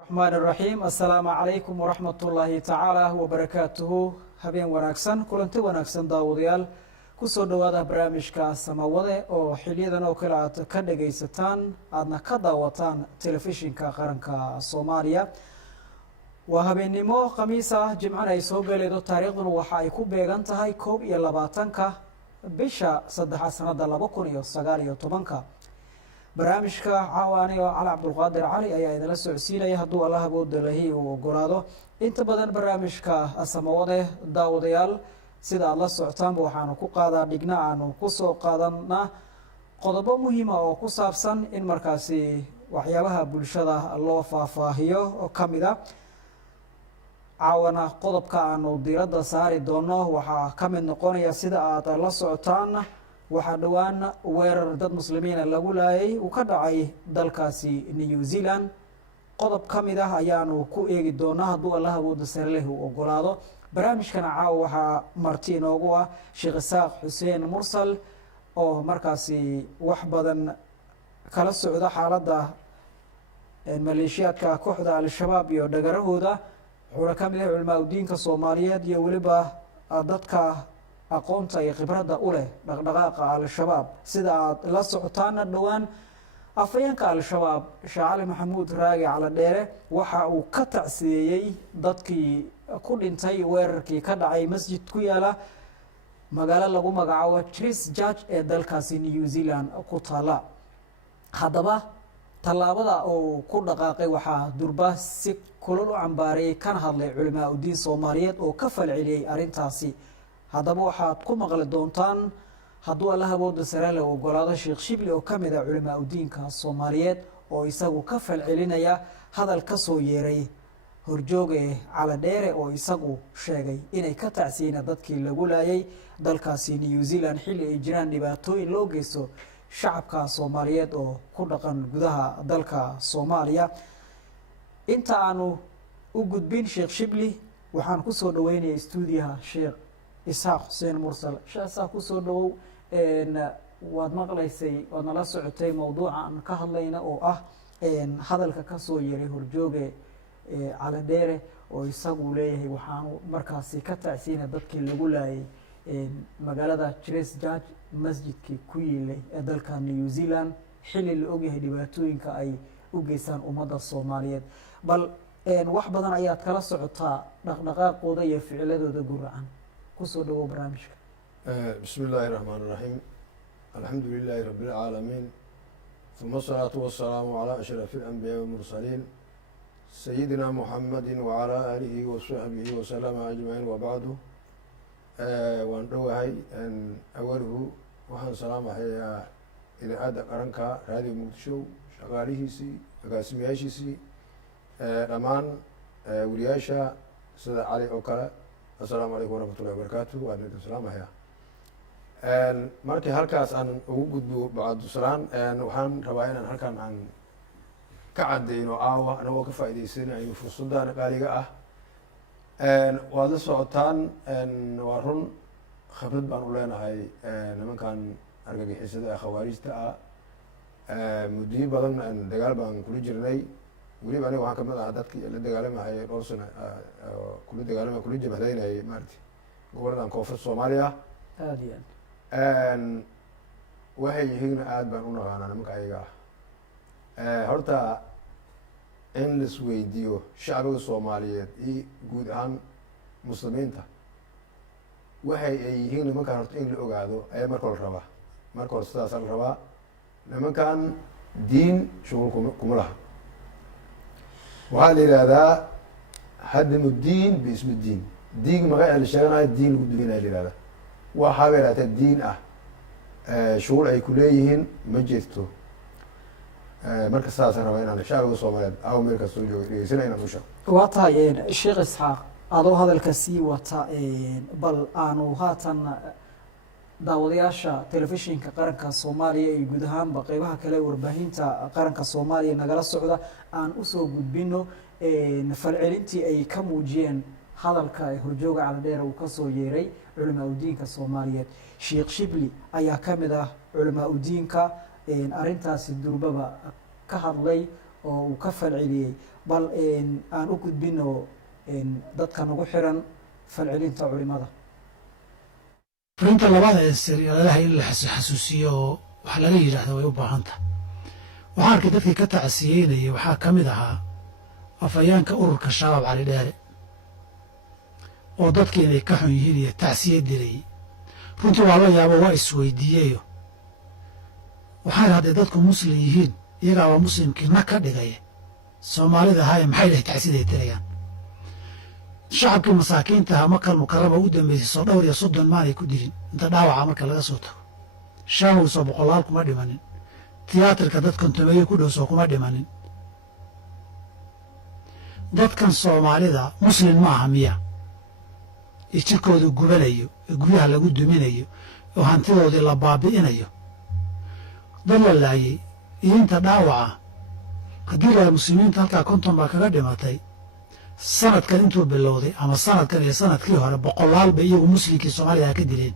الرحمن الرحيم السلام عليكم ورحمة الله تعالى وبركاته habeen wanaagsan kulanti wanaagsan daawadayaal ku soo dhawaada barnaamijka samawade oo xiliyadan oo kala aad ka dhageysataan aadna ka daawataan telefishinka qaranka Soomaaliya waa habeenimo khamiis ah jimcana ay soo galeedo taariikhduna waxa ay ku beegan tahay 21ka bisha 3 sanada 2019 barnaamijka caawani oo Cali Cabdulqaadir Cali ayaa idin la socodsiinaya hadduu Allah awood leeyahay uu ogolaado inta badan barnaamijka samawade daawadayaal sida aad la socotaan waxaanu ku qaadaa dhigna aanu ku soo qaadanaa qodobo muhiim ah oo ku saabsan in markaasi waxyaabaha bulshada loo faahfaahiyo oo kamida caawana qodobka aanu diiradda saari doono waxaa ka mid noqonaya sida aad la socotaan waxaa dhawaan weerar dad muslimiina lagu laayay uu ka dhacay dalkaasi New Zealand qodob kamid ah ayaanu ku eegi doonaa hadduu Allah awood sare leh uu ogolaado barnaamijkan caawa waxaa marti inoogu ah Sheekh Isaaq Xuseen Mursal oo markaasi wax badan kala socda xaaladda maleeshiyaadka kooxda al-shabaab iyo dhagarahooda wuxuuna ka mid yahay culimada diinka Soomaaliyeed iyo waliba dadka aqoonta iyo khibradda u leh dhaqdhaqaaqa al-shabaab sida aad la socotaan dhawaan afayeenka al-shabaab Shaali Maxamuud Raagi Cala Dheere waxa uu ka tacsiyeeyay dadkii ku dhintay weerarkii ka dhacay masjid ku yaala magaalo lagu magacaabo Christchurch ee dalkaasi New Zealand ku taala haddaba tallaabada oo ku dhaqaaqay waxaa durba si kulul u cambaaray kan hadlay culimada diin Soomaaliyeed oo ka falceliyay arintaasi haddaba waxaad ku maqli doontaan hadduu Allah awood sare leh ogolaado Sheekh Shibli oo kamid ah culimada diinka Soomaaliyeed oo isagu ka falcelinaya hadal ka soo yeeray horjooge Cala Dheere oo isagu sheegay inay ka tacsiinayaan dadkii lagu laayay dalkaasi New Zealand xilli ay jiraan dhibaatooyin loo geysto shacabka Soomaaliyeed oo ku dhaqan gudaha dalka Soomaaliya inta aanu u gudbin Sheekh Shibli waxaan ku soo dhaweynayaa stuudiyaha Sheekh Isaaq Xuseen Mursal Sheekh Isaaq ku soo dhawow waad maqlaysay waad nala socotay mowduucan ka hadlayna oo ah hadalka ka soo yeeray horjooge Cala Dheere oo isagu leeyahay waxaanu markaasi ka tacsiinay dadkii lagu laayay magaalada Christchurch masjidkii ku yilay ee dalka New Zealand xilli la ogyahay dhibaatooyinka ay u geystaan ummadda Soomaaliyeed bal wax badan ayaad kala socotaa dhaqdhaqaaqooda iyo ficiladooda guracan kusoo dhawow barnaamijka بسم الله الرحمن الرحيم الحمد لله رب العالمين ثم الصلاة والسلام على أشرف الأنبياء والمرسلين سيدنا محمد وعلى آله وصحبه وسلم أجمعين وبعد وندوهي أن أوله وحن سلامة هي إلى هذا قرنك راديو مقدشو شغاليه سي قاسمياشي سي رمان ولياشا سيدة علي أوكلا السلام عليكم ورحمة الله وبركاته وعليكم السلام هيا markii halkaas aan ugu gudbo bacdusalaan waxaan rabaa inaan halkan aan ka cadeyno aawa anagoo ka faa'iideysanayno fursadan qaaliga ah waad la socotaan waa run khibrad baan u leenahay nimankan argagixisada khawaarijta ah muddo badan dagaal baan kula jirnay weliba aniga waxaan kamid ahaa dadkii la dagaalamahayay dhowr sano kula jabhadaynayay maaragtay gobolladan koonfur Soomaaliya waxay yihiin aad baan u naqaanaa nimanka ayaga ah horta in la isweydiiyo shacbiga Soomaaliyeed iyo guud ahaan muslimiinta waxay ay yihiin nimankan horta in la ogaado ayaa marka hore rabaa marka hore sidaas la rabaa nimankan diin shughul kuma laha waxaa la yidhahdaa hadamu diin biismi diin diin magaca la sheeganayo diin lagu duminaya la yihahdaa waxaa bay yidhahdaa diin ah shughul ay ku leeyihiin ma jirto marka sidaasaan rabaa inaan shacbiga Soomaaliyeed aw meel kastoo jooga dhegeysana inaan u sheego waa tahay Sheekh Isxaaq adoo hadalka sii wata bal aanu haatan daawadayaasha telefishinka qaranka Soomaaliya iyo guud ahaanba qaybaha kale warbaahinta qaranka Soomaaliya nagala socda aan u soo gudbino falcelintii ay ka muujiyeen hadalka horjooga Cala Dheere uu ka soo yeeray culimada diinka Soomaaliyeed Sheekh Shibli ayaa kamid ah culimada diinka arintaasi durbaba ka hadlay oo uu ka falceliyey bal aan u gudbino dadka nagu xiran falcelinta culimada. fariinta labaad ee siriyadaha in la xasuusiyo oo wax laga yidhaahdo way u baahan tahay. waxaa arkay dadkii ka tacsiyeynayay waxaa ka mid ahaa afhayaanka ururka shabaab cali dheere oo dadkii inay ka xun yihiin iyo tacsiye dilayay. runtii waa la yaabo waa isweydiiyeyo waxaan hadday dadku muslim yihiin iyagaaba muslimkii na ka dhigaya soomaalida ahaaye maxay dhahay tacsiday dirayaan. shacabkii masaakiinta ahaa makal mukarama u dambeysay soo dhowr iyo 30 maanay ku dilin inta dhaawaca marka laga soo tago. shaamow soo 100 kuma dhimanin. tiyaatarka dad kontomeeye ku dhow soo kuma dhimanin. dadkan soomaalida muslim ma aha miya ee jirkoodu gubanayo ee guryaha lagu duminayo oo hantidoodii la baabi'inayo dad la laayay iyo inta dhaawaca haddii la muslimiinta halkaa 50 baa kaga dhimatay sanadkan intuu bilowday ama sanadkan iyo sanadkii hore 100 bay iyagu muslimkii soomaalida ka dileen.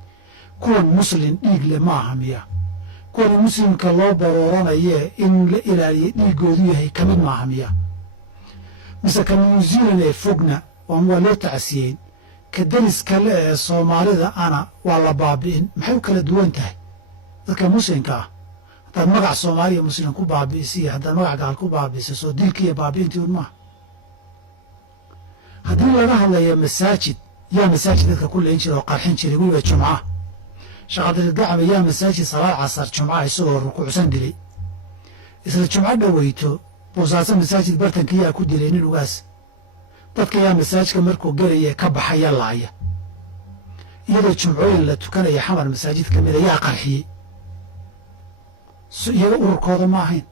kuwan muslim dhiig le ma aha miya kuwan muslimka loo barooranaye in la ilaaliyo dhiigoodu yahay ka mid maaha miya mise ka New Zealand ee fogna waa loo tacsiyeyn ka daris kale ee soomaalida ana waa la baabi'in. maxay u kala duwan tahay dadka muslimka ah haddaad magac soomaaliya muslim ku baabi'isiyo haddaad magac gaal ku baabi'iso soo dilkiiyo baabi'intii un maaha. haddii laga hadlayo masaajid yaa masaajid dadka ku leyn jira oo qarxin jiray weliba jumca shaqadilgacme yaa masaajid salaad casar jumca isagoo rukuucsan dilay. isla jumco dhaweyto boosaaso masaajid bartanka yaa ku dilay nin ugaas. dadka yaa masaajidka markuu gelaya ka baxaya laaya iyadoo jumcooyin la tukanaya xamar masaajid ka mida yaa qarxiyey iyaga ururkooda ma ahayn.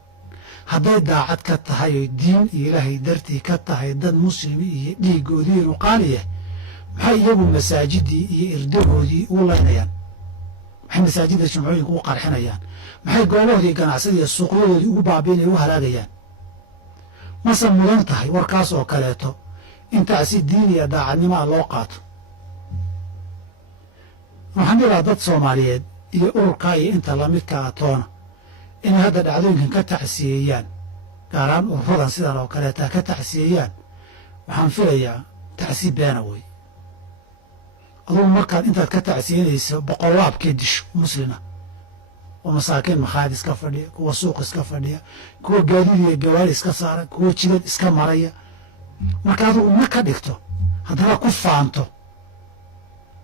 hadday daacad ka tahay oo diin iyo ilaahay dartii ka tahay dad muslimi iyo dhiigoodii inuu qaali yahay maxay iyagu masaajidii iyo irdahoodii ugu laynayaan. maxay masaajidda jumcooyinka ugu qarxinayaan. maxay goobahoodii ganacsada iyo suuqyadoodii ugu baabiinaya ugu halaagayaan. mase mudan tahay warkaas oo kaleeto intaa si diin iyo daacadnimaa loo qaato. waxaan dhiraa dad soomaaliyeed iyo ururkaa iyo inta lamidka atoona inay hadda dhacdooyinkan ka tacsiyeeyaan gaar ahaan ururadan sidan oo kaleeta ka tacsiyeeyaan waxaan filayaa tacsi beena wey. adugu markaad intaad ka tacsiyenayso 100 disho muslina oo masaakiin makhaayad iska fadhiya kuwa suuq iska fadhiya kuwa gaadiid iyo gawaari iska saara kuwa jidad iska maraya marka adugu ma ka dhigto haddana ku faanto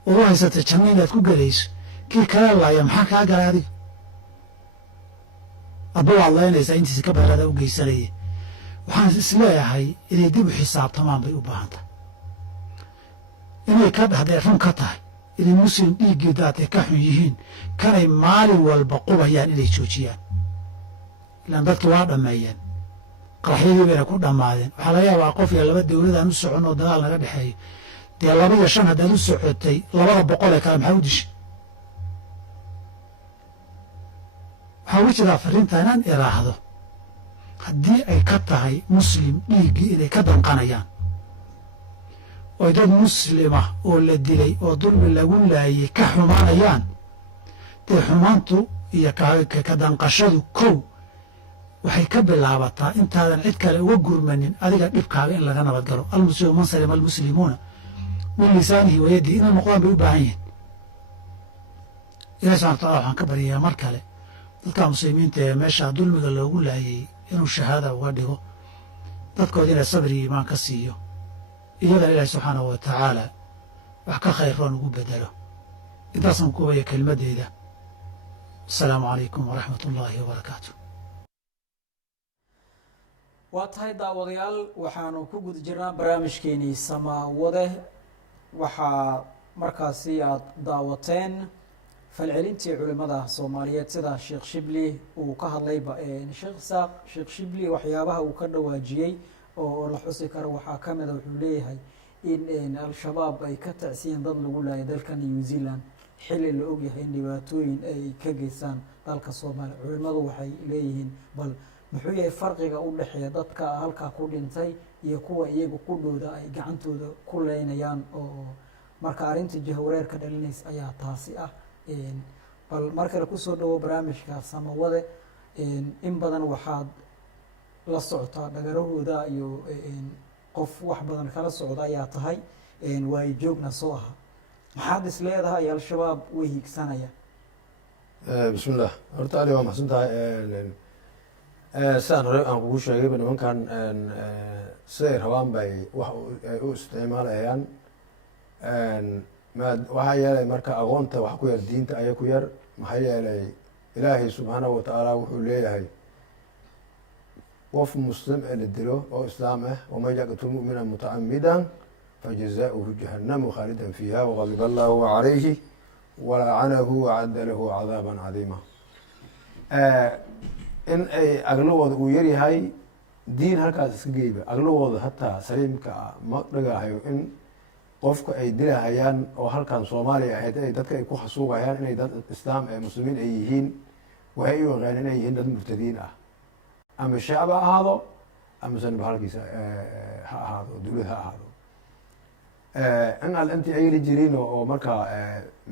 oo u haysata janno inaad ku gelayso kii kala laaya maxaa kaa galay adiga adba waad laynaysaa intiisi ka badan adaa u geysanaya. waxaan isleeyahay inay dib u xisaabtamaan bay u baahan tahay inay ka dhahday run ka tahay inay muslim dhiiggii daatay ka xun yihiin kanay maalin walba qubayaan inay joojiyaan. ilaan dadki waa dhammeeyeen qaraxyadii bayna ku dhammaadeen. waxaa laga yaabaa qof iyo 2 dawladaan u socon oo dagaal naga dhexeeyo dee 2 iyo 5 haddaad u socotay 200 ee kale maxaa u dishay. waxaa uga jiraa fariinta inaan iraahdo haddii ay ka tahay muslim dhiiggii inay ka danqanayaan oo dad muslima oo la dilay oo dulmi lagu laayay ka xumaanayaan dee xumaantu iyo ka danqashadu kow waxay ka bilaabataa intaadan cid kale uga gurmanin adiga dhibkaaga in laga nabad galo. almuslimu man salima almuslimuuna min lisaanihi wayadihi inay noqdaan bay u baahan yihiin. ilahi subxana wataala waxaan ka baryayaa mar kale dadka muslimiinta ee meesha dulmiga loogu laayay inuu shahaada uga dhigo dadkooda inay sabri iyo iimaan ka siiyo iyadana ilaahi subxaanahu wa tacaala wax ka khayr roon ugu bedelo. intaasaan ku waya kelmadeyda. asalaamu calaykum waraxmat ullaahi wabarakaatu. waa tahay daawadayaal waxaanu ku guda jirnaa barnaamijkeenii Samaawade. waxaa markaasi aad daawateen falcelintii culimada Soomaaliyeed sida Sheekh Shibli uu ka hadlayba Sheekh Shibli waxyaabaha uu ka dhawaajiyey oo la xusi karo waxaa ka mid ah wuxuu leeyahay in al-shabaab ay ka tacsiyeen dad lagu laayay dalka New Zealand xilli la og yahay in dhibaatooyin ay ka geystaan dalka Soomaaliya. culimadu waxay leeyihiin bal muxuu yahay farqiga u dhexeeya dadka halkaa ku dhintay iyo kuwa iyagu ku dhowda ay gacantooda ku leynayaan oo marka arrinta jahwareerka dhalinaysa ayaa taasi ah. bal mar kale kusoo dhawo barnaamijka Samawade. in badan waxaad la socotaa dhagarahooda iyo qof wax badan kala socda ayaa tahay waayo joogna soo aha maxaad is leedahay al-shabaab way higsanayaan bismillah horta ali waa maxsan tahay sidaan hore aan kugu sheegayba nimankan siday rabaan bay wax ay u isticmaalayaan waxaa yeelay marka aqoonta wax ku yar diinta aya ku yar maxaa yeelay ilaahay subxaanahu watacaala wuxuu leeyahay qof muslim ee la dilo oo islaam ah waman yaqtul mu'mina mutacamidan fajazaؤuhu jahannamu khaalidan fiiha waqadiba allahu calayhi walacanahu wacadda lahu cadaaban cadiima in ay aglahooda uu yaryahay diin halkaas iska geyba aglahooda hataa saliimka ma dhagahayo in qofka ay dilahayaan oo halkan soomaaliya ahayd ay dadka ay ku xasuugayaan inay dad islaam ee muslimiin ay yihiin waxay u yaqaan inay yihiin dad murtadiin ah ama shacab ha ahaado ama sanba halkiisa ha ahaado dowlad ha ahaado in al intii ayla jirin oo markaa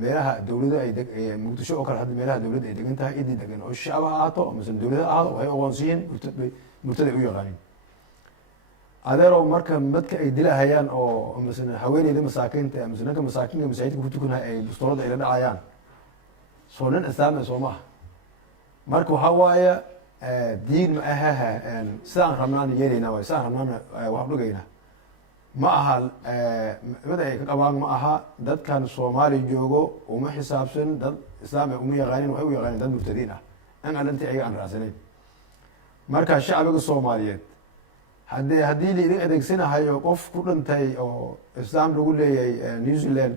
meelaha dowlada ay muqdisho oo kale hadda meelaha dowladda ay degan tahay idii degan oo shacab ha ahaato amase dowlad ha ahaado waxay aqoonsiiyeen murtad ay u yaqaanin adeerow marka madka ay dilahayaan oo masala haweeneyda masaakiinta amase ninka masaakiinka masaajidka ku tukanaya ay bustoorada ayla dhacayaan soo nin islaam soo maaha marka waxaa waaye diin ma ahaha sidaan rabnaan yeelaynaa waay sidaan rabnaan wax dhugayna ma aha mid ay ka qabaan ma aha dadkan soomaali joogo uma xisaabsan dad islaam ay uma yaqaanin waxay u yaqaanin dad murtadiin ah in alintii ayaga aan raacsanayn marka shacbiga soomaaliyeed haddii laidin adeegsanahayo qof ku dhintay oo islaam lagu leeyahay new zealand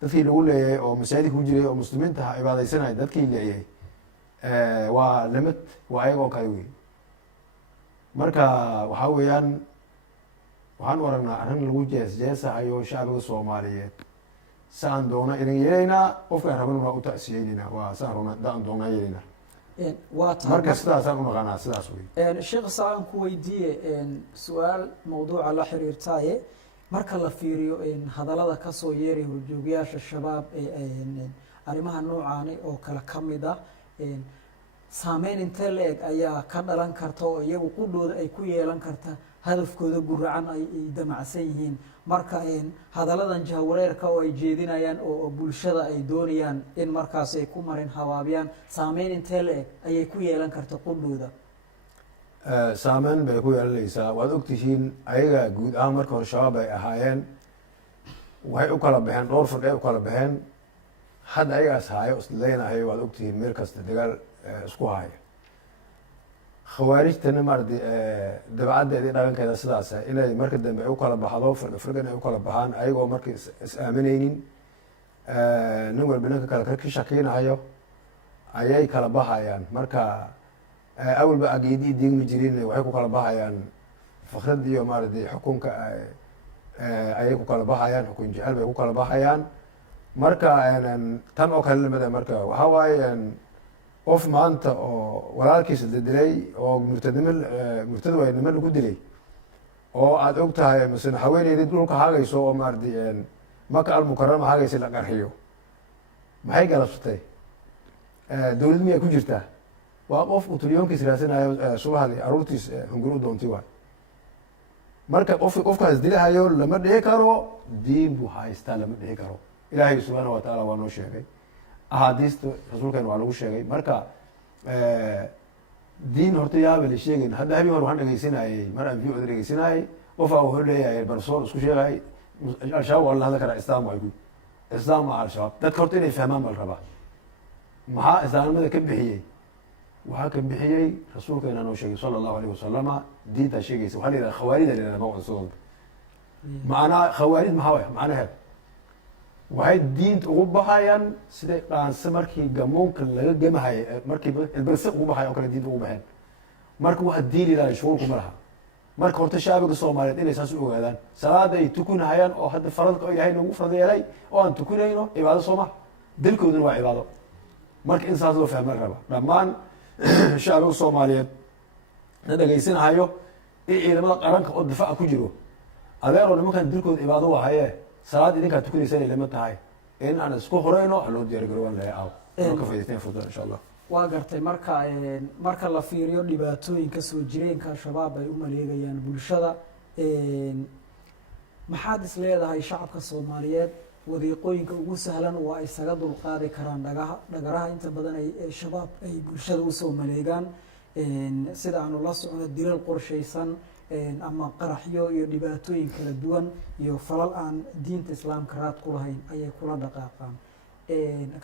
dadkii lagu leeyahay oo masaajidka ku jiray oo muslimiinta ha cibaadeysanaya dadkii leeyahay waa lamid waa ayaga oo kale wey marka waxaa weeyaan waxaan u aragnaa arrin lagu jeesjeesahayo shacbiga soomaaliyeed saan doona idin yeelaynaa qofkaan raban waa u ta'siyeynayna waa saan rabna daan doonaa yeelaynaa waa marka sidaasaan u naqaanaa sidaas wey sheekh saan ku weydiiye su-aal mawduuca la xiriirtaaye marka la fiiriyo hadallada kasoo yeeray horjoogayaasha shabaab arrimaha noocaani oo kale ka mid ah saameyn intee la-eg ayaa ka dhalan karta oo iyagu qudhooda ay ku yeelan karta hadafkooda guracan ay damacsan yihiin marka hadalladan jahwareerka oo ay jeedinayaan oo bulshada ay doonayaan in markaas ay ku marin habaabiyaan saameyn intee la-eg ayay ku yeelan karta qudhooda saameyn bay ku yeelanaysaa waad ogtihiin ayaga guud ahaan marka hore shabaab ay ahaayeen waxay u kala baxeen dhowr fadh ay u kala baxeen hadda ayagaas haayo isleynahayo waad ogtihiin meel kasta dagaal isku haya khawaarijtana maarata dabcaddeedii dhaqankeeda sidaas inay marka dambe ay u kala baxdo firgan ay u kala baxaan ayagoo marka is aamineynin nin walba ninka kale ka shakiinahayo ayay kala baxayaan marka awalba ageedii diigmi jirin waxay ku kala baxayaan fakrad iyo maarata xukunka ayay ku kala baxayaan xukun jecel bay ku kala baxayaan marka tan oo kale lamida marka waxaa waaye qof maanta oo walaalkiisa dilay oo murtad waynimo lagu dilay oo aada og tahay masala haweeneyda dhulka hagayso oo maarata maka almukarama hagaysa la qarxiyo maxay galabsatay dowlad miyay ku jirtaa waa qof uu tulyoonkiis raasanayo subahdi aruurtiis hunguri u doontay waay marka qofkaas dilahayo lama dhihi karo diin buu haystaa lama dhihi karo ilaahay subxaana watacaala waa noo sheegay ahaadiista rasuulkeena waa lagu sheegay marka diin horta yaaba la sheegayn hadda habeen hore waxaan dhegeysanayay mar aan video dhegeysanayay qofaa wuxuu leeyahay barsoor isku sheegay al-shabaab waa la hadli karaa islaam waa guud islaam maa al-shabaab dadka horta inay fahmaan bal rabaa maxaa islaamnimada ka bixiyey waxaa ka bixiyey rasuulkeena noo sheegay sala allahu alayh wasalama diintaa sheegaysa waxaa la yihahda khawaarida la yihahda mawcudsadooda macnaa khawaarid maxaa way macnaheed waxay diinta ugu baxayaan siday dhaanse markii gamoonka laga gemahaya markii ilbirsi ugu baxay oo kale diinta ugu baxeen marka waa diin ilaahay shughulku ma laha marka horta shacbiga soomaaliyeed inay saas u ogaadaan salaada ay tukunahayaan oo hadda faradka oo ilaahay nagu farad yeelay oo aan tukunayno cibaado soo maha dalkooduna waa cibaado marka in saas loo fahma raba dhammaan shacbiga soomaaliyeed na dhegaysanahayo in ciidamada qaranka oo difaaca ku jiro adeeroo nimankan dilkooda cibaado wahaye salaad idinkaa tukanaysa inay lama tahay in aan isku horeyno ha loo diyaar garowaan laga aawo ka faa'idaysteen furdan insha allah waa gartay marka la fiiriyo dhibaatooyinka soo jireenka shabaab ay u maleegayaan bulshada maxaad is leedahay shacabka soomaaliyeed wadiiqooyinka ugu sahlan waa isaga dulqaadi karaan dhagaraha inta badan ay shabaab ay bulshada usoo maleegaan sida aanu la socno dilal qorshaysan ama qaraxyo iyo dhibaatooyin kala duwan iyo falal aan diinta islaamka raad ku lahayn ayay kula dhaqaaqaan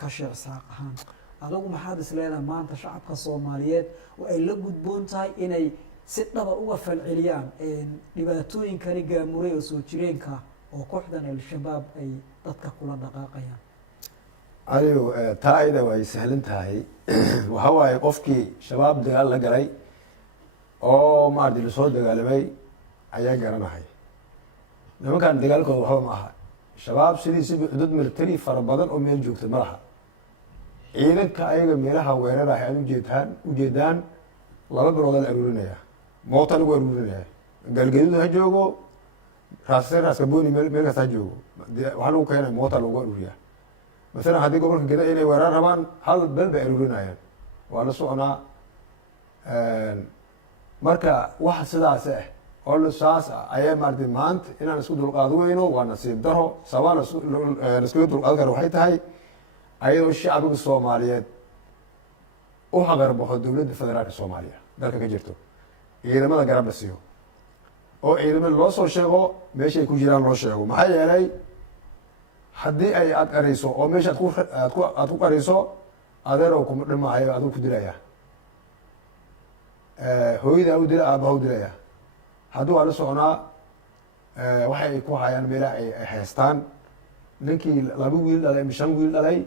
ka sheekh saaq ahaan adagu maxaad is leedahay maanta shacabka soomaaliyeed oo ay la gudboon tahay inay si dhaba uga falceliyaan dhibaatooyinkani gaamuray oo soo jireenka oo kooxdan al-shabaab ay dadka kula dhaqaaqayaan adigu taa ayada way sahlan tahay waxa waaye qofkii shabaab dagaal la galay oo maardi lasoo dagaalamay ayaa garanahay nimankan dagaalkooda waxba ma aha shabaab sidiisiba cudud military fara badan oo meel joogta ma laha ciidanka ayaga meelaha weeraraha aad ujeedaan 2 bilooda la aruurinaya moota lagu aruurinaya galgaduud ha joogo raaska booni meel kasta ha joogo waxaa lagu keenay moota lagu aruuriyaa masalan haddii gobolka geda inay weerar rabaan hal bel bay aruurinayaan waa la soconaa marka wax sidaas ah oo saas ayaa maartay maanta inaan isku dulqaado weyno waa nasiib daro sabab la isku dulqaado karo waxay tahay ayadoo shacbiga Soomaaliyeed u hagar baxo dowladda federaalka Soomaaliya dalka ka jirto ciidamada garab la siiyo oo ciidamada loo soo sheego meesha ay ku jiraan loo sheego maxay yeelay haddii ay aad qarayso oo meesha aad ku qarayso adeero kuma dhimaayo aad ku dilaya hooyada u dila aabaha u dilaya hadduu ala soconaa waxay ku hayaan meelaha ay haystaan ninkii 2 wiil dhalay 5 wiil dhalay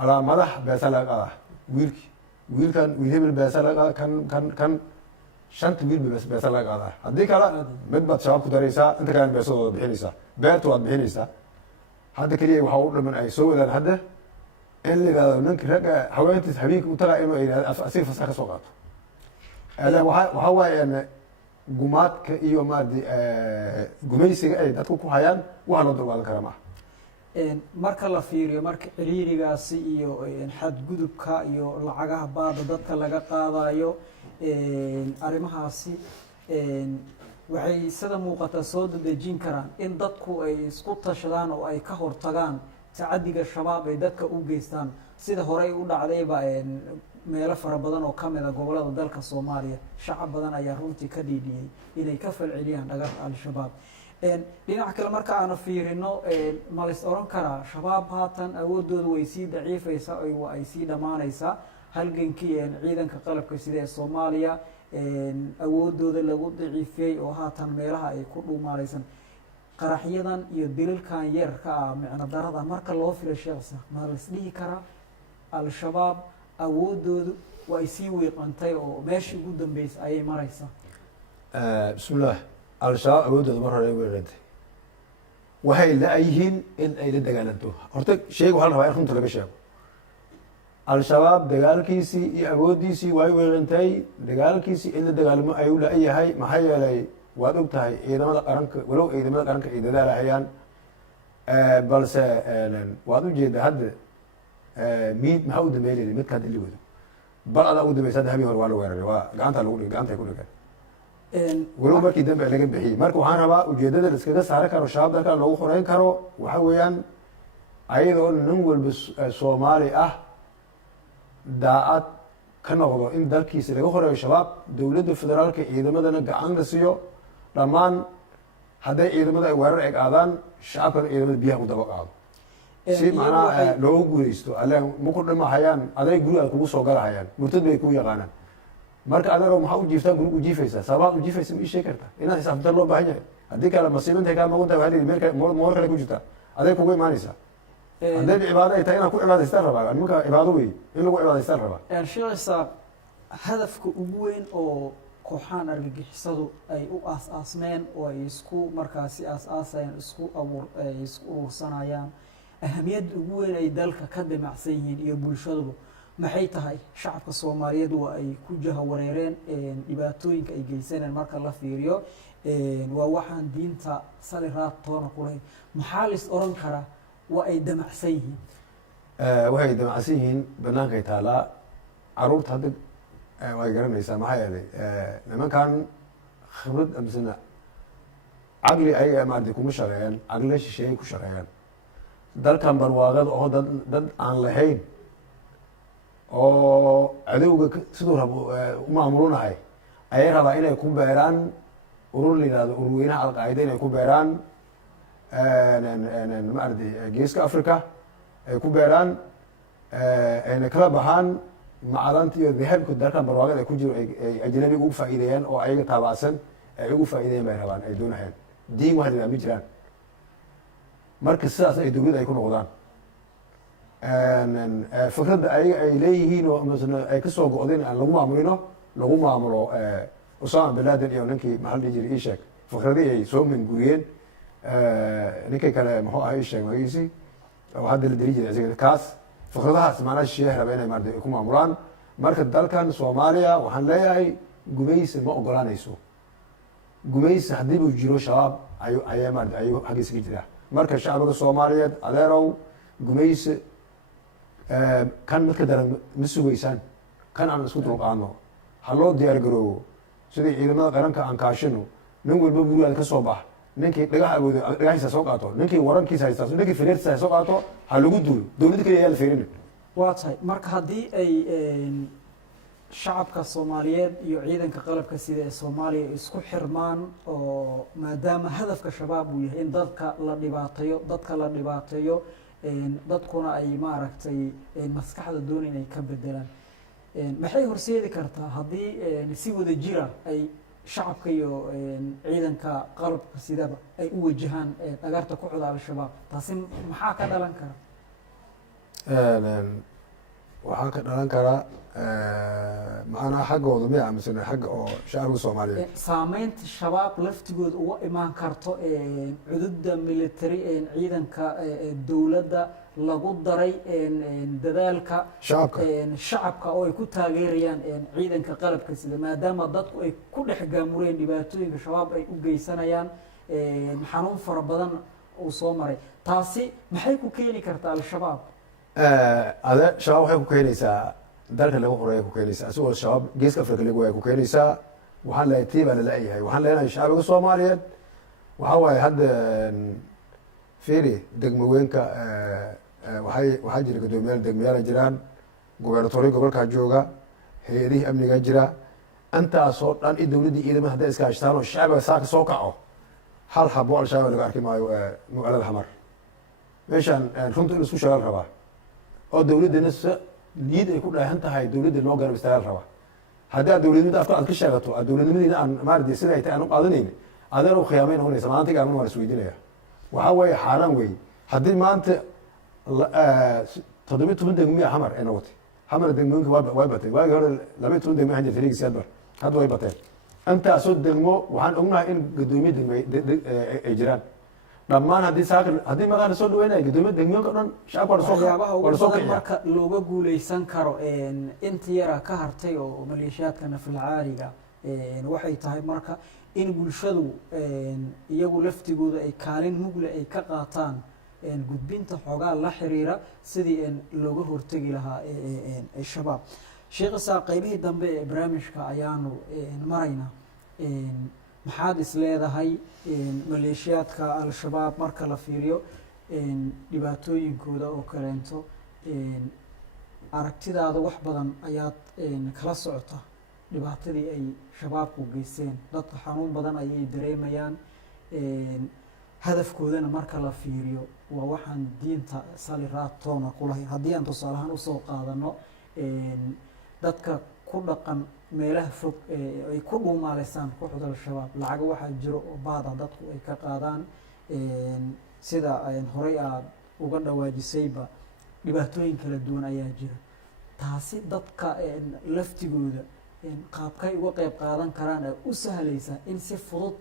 ala madax beesa laga qaadaa wiilkan wiil hebel beesa laga qaadaa kan 5 wiil beesa laga qaadaa haddii kale mid baad shabaab ku daraysaa inta kale beesadooda bixinaysaa beertu waad bixinaysaa hadda kaliya waxa u dhiman ay soo wadaan hadda in la yidhahdo ninka ragga haweentis habeenkii u tagaa inuu asir fasax ka soo qaato waxa waaye gumaadka iyo maardi gumaysiga ay dadku ku hayaan waxa loo dulqaadan karaa maaha marka la fiiriyo marka ciriirigaasi iyo xadgudubka iyo lacagaha baada dadka laga qaadayo arrimahaasi waxay sida muuqata soo dadejin karaan in dadku ay isku tashadaan oo ay ka hortagaan tacadiga shabaab ay dadka u geystaan sida horey u dhacdayba meelo fara badan oo kamid a gobolada dalka Soomaaliya shacab badan ayaa runtii ka dhiidhiyay inay ka falceliyaan dhagarta al-shabaab dhinaca kale marka aan fiirino ma la oran karaa shabaab haatan awoodooda way sii daciifaysaa oo ay sii dhamaanaysaa halgankii ciidanka qalabka sida ee Soomaaliya awoodooda lagu daciifiyay oo haatan meelaha ay ku dhuumaalaysan qaraxyadan iyo dilalkan yarka ah macna darada marka loo filo sheekha ma la isdhihi karaa al-shabaab awoodoodu way sii weeqantay oo meeshii ugu dambeysay ayay maraysaa bismillah al-shabaab awoodooda mar hore ay weeqantay waxay la-yihiin in ay la dagaalanto horta sheeg waxaa la rabaa in runta laga sheego al-shabaab dagaalkiisii iyo awooddiisii way weeqantay dagaalkiisii in la dagaalamo ayuu la-yahay maxaa yeelay waad og tahay ciidamada qaranka walow ciidamada qaranka ay dadaalahayaan balse waad ujeedaa hadda miid maxaa u dambeynayay midka hadda iligooda bal adaa ugu dambaysa hadda habeen hore waa la weeraray waa gacantay ku dhigan walow markii dambe laga bixiyey marka waxaan rabaa ujeedada la iskaga saari karo shabaab dalka loogu xoreyn karo waxa weeyaan ayadoo nin walba Soomaali ah daacad ka noqdo in dalkiisa laga xoreeyo shabaab dowladda federaalka ciidamadana gacan la siiyo dhammaan hadday ciidamada ay weerar eg aadaan shacabkana ciidamada biyaha u daba qaado si macnaha loogu guuleysto alle maku dhimahayaan aday gurigaad kugu soo galahayaan murtad bay ku yaqaanaan marka adeero maxaa u jiiftaan guriga u jiifaysaa sababaad u jiifaysa ma ii sheegi karta inaad xisaabtan loo baahan yahay haddii kale masiibintay kaa maqan tahay waxaa lihi moor kale ku jirtaa aday kugu imaanaysaa hadday cibaado ay tahay inaan ku cibaadaystaan rabaa nimanka cibaado wey in lagu cibaadaystaan rabaa sheekh isaaq hadafka ugu weyn oo kooxaan argagixisadu ay u aas-aasmeen oo ay isku markaasi aas-aasayaan isku urursanayaan ahamiyadda ugu weyn ay dalka ka damacsan yihiin iyo bulshaduba maxay tahay shacabka Soomaaliyeed waa ay ku jahawareereen dhibaatooyinka ay geysaneen marka la fiiriyo waa waxaan diinta sali raad toona ku lahayn maxaa la is oran karaa waa ay damacsan yihiin waxay damacsan yihiin bannaankay taalaa caruurta hadda way garanaysaa maxaa yeelay nimankan khibrad amsana caqli ayaga maaragtay kuma shaqeeyaan caqlila shisheeyay ku shaqeeyaan dalkan barwaaqada oo dad aan lahayn oo cadowga siduu rabo u maamulunahay ayay rabaa inay ku beeraan urur la yihahdo urweynaha alqaacida inay ku beeraan maaragtay geeska africa ay ku beeraan ayna kala baxaan macdanta iyo dahabka dalkan barwaaqada ay ku jiro ay ajnabiga ugu faa'iideeyaan oo ayaga taabacsan ay ugu faa'iideeyaan bay rabaan ay doonayaan diin wax la ma jiraan marka sidaas ay dawladda ay ku noqdaan fikradda ayaga ay leeyihiin oo masna ay kasoo go-deen aan lagu maamulino lagu maamulo usama bin laden iyo ninkii maxaa la dhihi jiray ii sheeg fikradii ay soo minguriyeen ninkii kale muxuu ahaa ii sheeg magaciisii oo hadda la diri jiray isaga kaas fikradahaas macnaha shisheeyaha raba inay maarata ku maamulaan marka dalkan soomaaliya waxaan leeyahay gumaysi ma ogolaanayso gumaysi haddii buu jiro shabaab ayaa maarata ayuu xaggiisa ka jiraa marka shacbiga soomaaliyeed adeerow gumaysi kan midka daran ma sugaysaan kan aan isku dulqaadno ha loo diyaar garoobo sidii ciidamada qaranka aan kaashino nin walba gurigaada ka soo bax ninkii dhagax awoodo dhagaxiisa soo qaato ninkii warankiisa haysta ninkii fireertiisa soo qaato ha lagu duulo dawladda kaliya ayaa la fiirinin waa tahay marka haddii ay shacabka soomaaliyeed iyo ciidanka qalabka sida ee soomaaliya isku xirmaan oo maadaama hadafka shabaab uu yahay in dadka la dhibaateeyo dadkuna ay maaragtay maskaxda doon inay ka bedelaan maxay horseedi kartaa haddii si wada jira ay shacabka iyo ciidanka qalabka sidaba ay u wajahaan dhagarta ku xuda al-shabaab taasi maxaa ka dhalan kara waxaa ka dhalan karaa macnaha xaggooda miya amisane xagga oo shacabka soomaaliyeed saameynta shabaab laftigooda uga imaan karto cududa military ciidanka dowladda lagu daray dadaalka shacabka oo ay ku taageerayaan ciidanka qalabka sida maadaama dadku ay ku dhex gaamureen dhibaatooyinka shabaab ay u geysanayaan xanuun fara badan uu soo maray taasi maxay ku keeni kartaa al-shabaab shabaab waxay ku keenaysaa dalka laga horeeya ku keenaysaa asigoo shabaab geeska afrika laga waaya ku keenaysaa waxaan leeyahay tii baa lala-yahay waxaan leenahay shacbiga soomaaliyeed waxaa waaye hadda fiiri degmaweenka waxaa jira guddoomiyaal degmayaala jiraan gubernatoriya gobolkaa jooga hay-adihii amnigaa jira intaasoo dhan i dawladdii ciidamada hadday iska hashtaan oo shacbiga saaka soo kaco hal habo al-shabaab laga arki maayo magaalada xamar meeshaan runta in isku sheegan rabaa oo dawladdana niyad ay ku dhaahan tahay dawladda loo garab istaagal rabaa haddii aad dawladnimada afka aad ka sheegato aad dawladnimadiina aan maaradi sida ay tahay aan u qaadanayni adeer u khiyaamay noqonaysa maalinta gaalman waa la isweydiinaya waxaa weeye xaaraan weeye haddii maanta 17 degmiya xamar ay noqotay xamar degmooyinka way batay waagii hore 12 degmo ahan jirtay ligis adbar hadda way bateen intaasoo degmo waxaan ognahay in guddoomiye degmo ay jiraan dhammaan haddii maqaana soo dhaweynaya guddoomiye degmooyinka o dhan shacabka waxyaabaha ugu badan marka looga guuleysan karo inta yara ka hartay oo maleeshiyaadka nafilcaaliga waxay tahay marka in bulshadu iyagu laftigooda ay kaalin mugle ay ka qaataan gudbinta xoogaa la xiriira sidii looga hortegi lahaa shabaab sheekh isaaq qaybihii dambe ee barnaamijka ayaanu maraynaa maxaad is leedahay maleeshiyaadka al-shabaab marka la fiiriyo dhibaatooyinkooda oo kaleento aragtidaada wax badan ayaad kala socota dhibaatadii ay shabaabku geysteen dadka xanuun badan ayay dareemayaan hadafkoodana marka la fiiriyo waa waxaan diinta saliraad toona ku lahayn haddii aan tusaalahaan usoo qaadano dadka ku dhaqan meelaha fog ay ku dhuumaaleysaan kooxda al-shabaab lacago waxaa jiro oo baada dadku ay ka qaadaan sida horey aada uga dhawaajisayba dhibaatooyin kala duwan ayaa jira taasi dadka laftigooda qaabkay uga qeyb qaadan karaan ee u sahlaysa in si fudud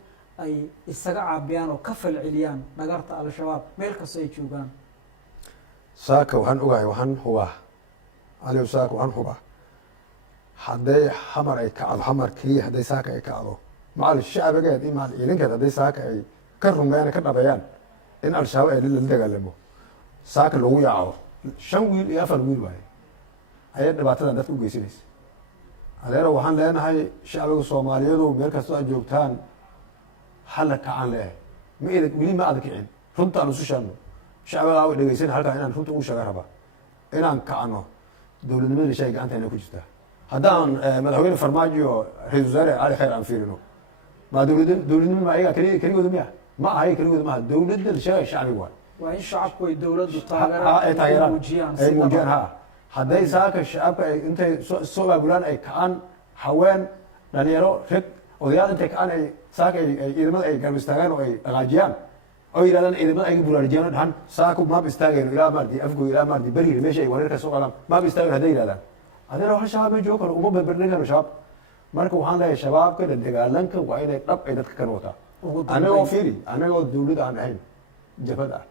ay isaga caabiyaan oo ka falceliyaan dhagarta al-shabaab meel kastoo ay joogaan saaka waxaan ogahay waxaan hubaa aliw saaka waxaan hubaa hadday xamar ay kacdo xamar keliya hadday saaka ay kacdo macal shacbigeed iyo macal ciidankeed hadday saaka ay ka rumeeyaan ka dhabeeyaan in al-shabaab ay la dagaalamo saaka lagu yaaco 5 wiil iyo 4 wiil waaye ayay dhibaatadan dadka u geysanaysa adeero waxaan leenahay shacbiga soomaaliyeedu meel kastoo aad joogtaan hala kacan leehay ma edag weli ma aada kicin runta aan isu sheegno shacbigaa way dhegeysan halkaa inaan runta ugu sheega rabaa inaan kacno dowladnimada shay gacanta inay ku jirtaa haddaan madaxweyne farmaajo iyo ra-isul wasaare cali khayr aan fiirino ma dowladnimo ma ayaga keligooda miya ma ahay keligooda maaha dowladda sheegay shacbiga waay waa in shacabku ay dowladdu ay taageeraan muujiyaan ay muujiyaan ha hadday saaka shacabka ay intay soo baabulaan ay kacaan haween dhalinyaro rag odayaal intay kacaan ay saaka ay ciidamada ay garab istaagaan oo ay dhaqaajiyaan oo yidhahdaan ciidamada ayga buraarjiyaan dhahan saaku maaba istaagayno ilaa maardi afgoy ilaa maardi beriir meesha ay wareerka soo qalaan maaba istaagayno hadday yidhahdaan adeero hal shabaab ma joogo karo uma barbarin karo shabaab marka waxaan leeyahay shabaabka la dagaalanka waa inay dhab ay dadka kan wataa anagoo fiiri anagoo dawlad aan ahayn jabhad ah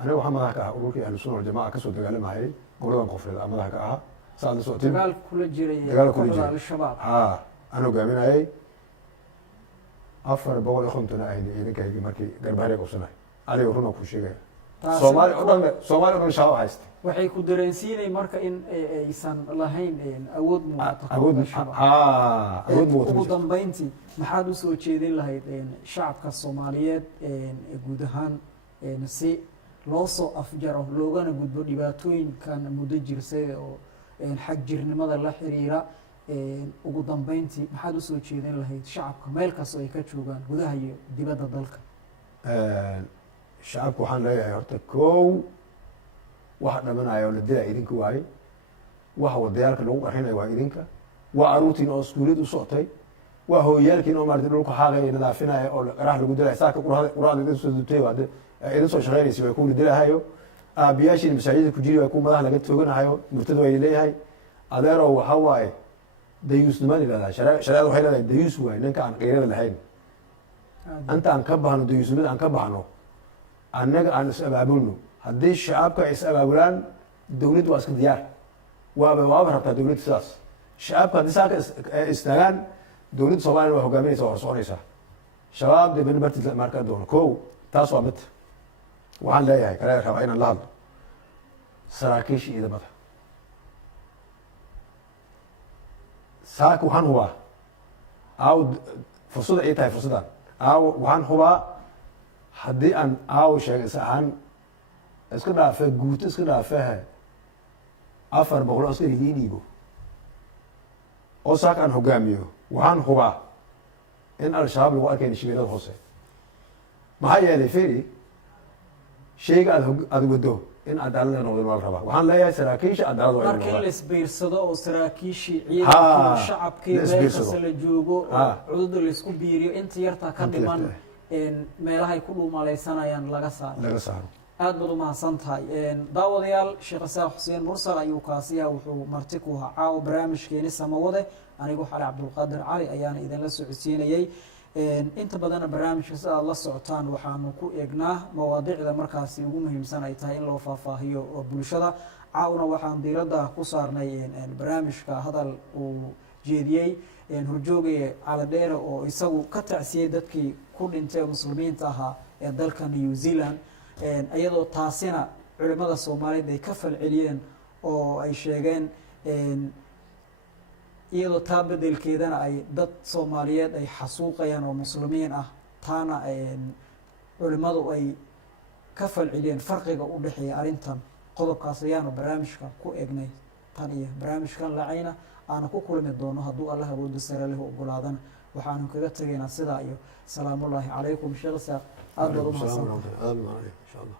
aniga waxaa madaxa ka ahaa ururkii ahlu sunna waljamaca kasoo dagaalamayay goladan qofreed aa madaxa ka ahaa saad la socotiin dagaal kula jiray dagaal kula jiray al-shabaab aan hogaaminayay 450 ahayd ciidankaygi markii garbaharey qabsanay aniga runa ku sheegaya soomaali o dhan shabaab haysta waxay ku dareensiinay marka in aysan lahayn awood awood muuqata ugu dambeyntii maxaad usoo jeedin lahayd shacabka soomaaliyeed guud ahaan si loo soo afjaro loogana gudbo dhibaatooyinkan muddo jirsay oo xag jirnimada la xiriira ugu dambeyntii maxaad usoo jeedin lahayd shacabka meel kastoo ay ka joogaan gudaha iyo dibadda dalka shacabka waxaan leeyahay horta kow waxa dhamanaya oo la dilaa idinka waaye waxa wadayaalka lagu qarxinayo waa idinka waa aruurtiin oo iskuuliyad u socotay waa hooyaalkiin oo maarata dhulka xaaqaya nadaafinaya oo qarax lagu dilaya saaka quraada idin soo dubtay waa idin soo shaqeynaysa waa kuwa la dilahayo aabiyaashiin masaajida ku jiri waa kuwa madaxa laga tooganahayo murtada waa leeyahay adeeroo waxa waaye dayuusnimaad yidhahdaa shareecada waxay leedahay dayuus waaye ninka aan qiirada lahayn inta aan ka baxno dayuusnimada aan ka baxno annaga aan is abaabulno haddii shacabka ay is abaabulaan dawladdu waa iska diyaar waaba rabtaa dawladda sidaas shacabka haddii saaka istaagaan dawladda soomaliya waa hogaaminaysa waa horsoconaysaa shabaab dee beni bartiis marka doono kow taas waa mid waxaan leeyahay kale rabaa inaan la hadlo saraakiisha ciidamada saaka waxaan hubaa fursada ay tahay fursadan waxaan hubaa haddii aan sheegay is ahaan iska dhaafe guuto iska dhaafehe 400 askari ii dhiibo oo saaka aan hogaamiyo waxaan hubaa in al-shabaab lagu arkayna shabeellada hoose maxaa yeelay feri shayga aada wado in cadaalada noqdo waa la rabaa waxaan leeyahay saraakiisha cadaalad waa marka in la isbiirsado oo saraakiishii ciidanka shacabkii meel kasta la joogo oo cudurda la isku biiriyo inta yartaa ka dhiman meelahay ku dhuumalaysanayaan laga saaro aad baad umahadsan tahay daawadayaal sheekh isaaq xuseen mursal ayuu kaasiya wuxuu marti ku ahaa caawa barnaamijkeeni samawade anigu xali cabdulqaadir cali ayaana idinla socodsiinayay inta badanna barnaamijka si aad la socotaan waxaanu ku eegnaa mawaadiicda markaasi ugu muhiimsan ay tahay in loo faahfaahiyo oo bulshada caawna waxaan diiradda ku saarnay barnaamijka hadal uu jeediyey horjoogaya caladheere oo isagu ka tacsiyey dadkii ku dhintay muslimiinta ahaa ee dalka New Zealand iyadoo taasina culimada Soomaaliyeed ay ka falceliyeen oo ay sheegeen iyadoo taa bedelkeedana ay dad Soomaaliyeed ay xasuuqayaan oo muslimiin ah taana culimadu ay ka falceliyeen farqiga u dhaxeeya arintan qodobkaas ayaanu barnaamijka ku eegnay tan iyo barnaamijkan lacayna aanu ku kulmi doono hadduu Allah awoodo sare leh ogolaadana waxaanu kaga tagaynaa sidaa iyo salaamullaahi calaykum sheekh isaaq aad baad u mahadsantahay insha Allah